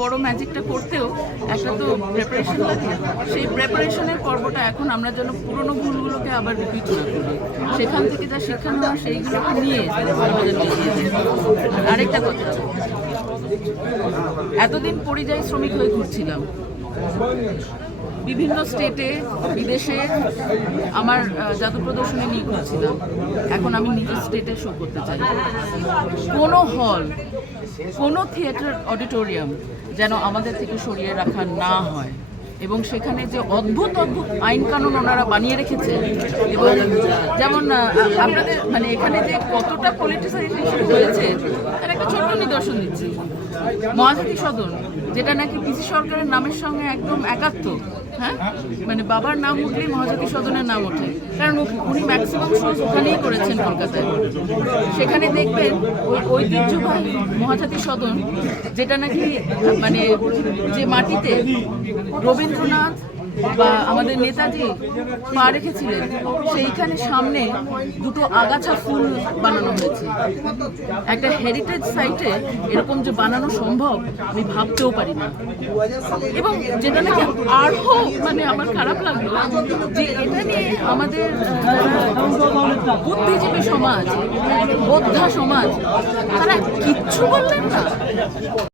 বড় ম্যাজিকটা করতেও একটা তো প্রিপারেশন লাগে। সেই প্রিপারেশনের পর্বটা এখন আমরা যেন পুরনো ভুলগুলোকে আবার রিপিট না করি, সেখান থেকে যা শিক্ষা নেওয়া সেইগুলোকে নিয়ে আমাদের এগিয়ে যাই। আরেকটা কথা, এতদিন পরিযায়ী শ্রমিক হয়ে ঘুরছিলাম বিভিন্ন স্টেটে, বিদেশে আমার জাদু প্রদর্শনী নিয়ে ঘুরছিলাম। এখন আমি নিজের স্টেটে শো করতে চাই। কোনো হল, কোনো থিয়েটার অডিটোরিয়াম যেন আমাদের থেকে সরিয়ে রাখা না হয়, এবং সেখানে যে অদ্ভুত অদ্ভুত আইন কানুন ওনারা বানিয়ে রেখেছে, এবং যেমন আপনাদের মানে এখানে যে কতটা পলিটিসাইজেশন হয়েছে তার একটা ছোট্ট নিদর্শন দিচ্ছি। মহাজাতি সদন, যেটা নাকি পিসি সরকারের নামের সঙ্গে একদম একাত্ম, হ্যাঁ, মানে বাবার নাম উঠলেই মহাজাতি সদনের নাম ওঠে, কারণ উনি ম্যাক্সিমাম শোজ ওখানেই করেছেন কলকাতায়। সেখানে দেখবেন ওই ঐতিহ্যবাহী মহাজাতি সদন, যেটা নাকি মানে যে মাটিতে রবীন্দ্রনাথ বা আমাদের নেতাজি পা রেখেছিলেন, সেইখানে সামনে দুটো আগাছা ফুল বানানো হয়েছে। একটা হেরিটেজ সাইটে এরকম যে বানানো সম্ভব আমি ভাবতেও পারি না। এবং যেটা নাকি আরও মানে আমার খারাপ লাগলো যে এটা নিয়ে আমাদের বুদ্ধিজীবী সমাজ, বোদ্ধা সমাজ, তারা কিচ্ছু বললেন না।